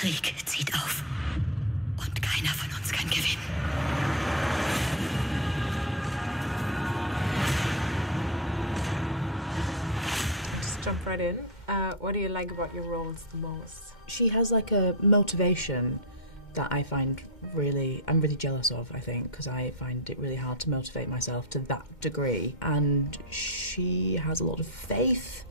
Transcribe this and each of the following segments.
Krieg zieht auf. Und keiner von uns kann gewinnen. Just jump right in. What do you like about your roles the most? She has like a motivation that I find I'm really jealous of, I think, because I find it really hard to motivate myself to that degree. And she has a lot of faith.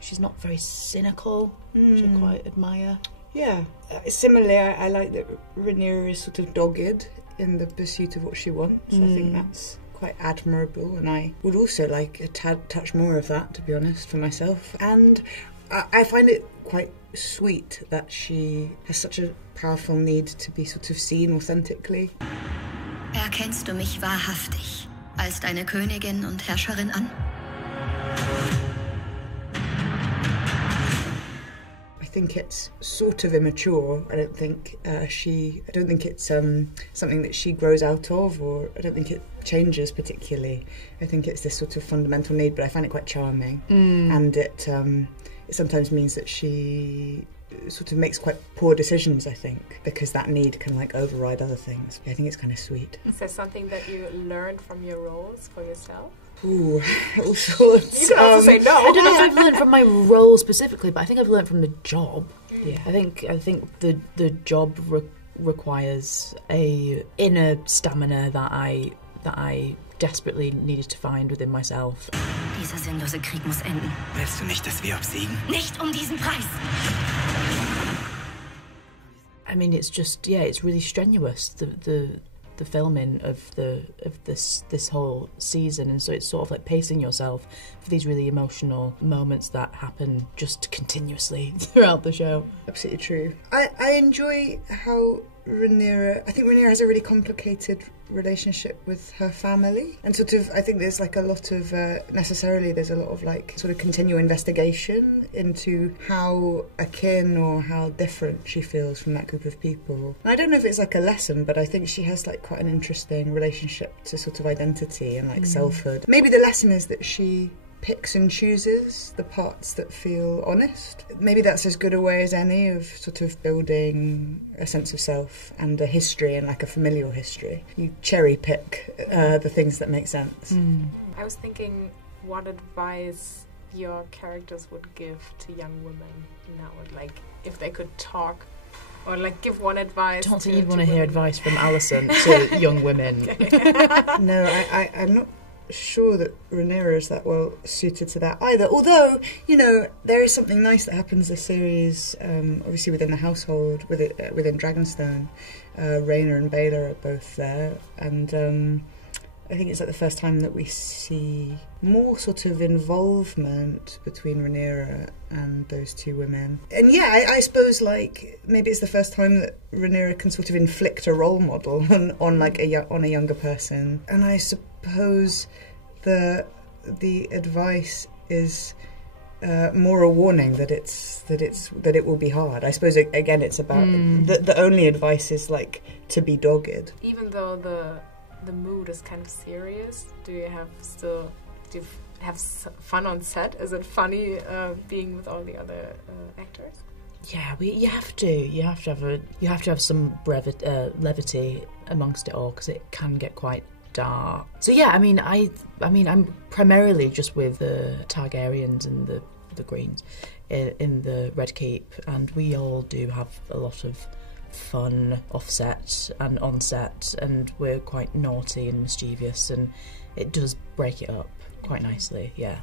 She's not very cynical, which I quite admire. Yeah, similarly, I like that Rhaenyra is sort of dogged in the pursuit of what she wants. I think that's quite admirable, and I would also like a touch more of that, to be honest, for myself. And I find it quite sweet that she has such a powerful need to be sort of seen authentically. Erkennst du mich wahrhaftig als deine Königin und Herrscherin an? I think it's sort of immature. I don't think it's something that she grows out of, or I don't think it changes particularly. I think it's this sort of fundamental need, but I find it quite charming, and it sometimes means that she sort of makes quite poor decisions, I think, because that need can like override other things. I think it's kind of sweet. Is there something that you learned from your roles for yourself? Ooh, all sorts. You can also say no. I don't know if I've learned from my role specifically, but I think I've learned from the job. Yeah, I think the job requires a inner stamina that I desperately needed to find within myself. Dieser sinnlose Krieg muss enden. Willst du nicht, dass wir obsiegen? Nicht diesen Preis. I mean, it's just it's really strenuous. The filming of this whole season, and so it's sort of like pacing yourself for these really emotional moments that happen just continuously throughout the show. Absolutely true. I enjoy how Rhaenyra has a really complicated relationship with her family, and sort of I think there's like a lot of there's a lot of like sort of continual investigation into how akin or how different she feels from that group of people. And I don't know if it's like a lesson, but I think she has like quite an interesting relationship to sort of identity and like selfhood. Maybe the lesson is that she picks and chooses the parts that feel honest. Maybe that's as good a way as any of sort of building a sense of self and a history, and like a familial history. You cherry pick the things that make sense. I was thinking what advice your characters would give to young women now, like if they could talk or like give one advice. I don't think you'd want to hear advice from Alicent to young women. No, I'm not sure that Rhaenyra is that well suited to that either. Although, you know, there is something nice that happens this series, obviously within the household, within Dragonstone. Rhaenyra and Baelor are both there, and I think it's like the first time that we see more sort of involvement between Rhaenyra and those two women. And yeah, I suppose like maybe it's the first time that Rhaenyra can sort of inflict a role model on like on a younger person. And I suppose the advice is more a warning that it will be hard. I suppose again it's about the only advice is like to be dogged. Even though the mood is kind of serious, do you have fun on set? Is it funny being with all the other actors? Yeah, you have to have some levity amongst it all, because it can get quite dark. So yeah, I mean I'm primarily just with the Targaryens and the Greens in the Red Keep, and we all do have a lot of fun offset and on set, and we're quite naughty and mischievous, and it does break it up quite nicely. Yeah.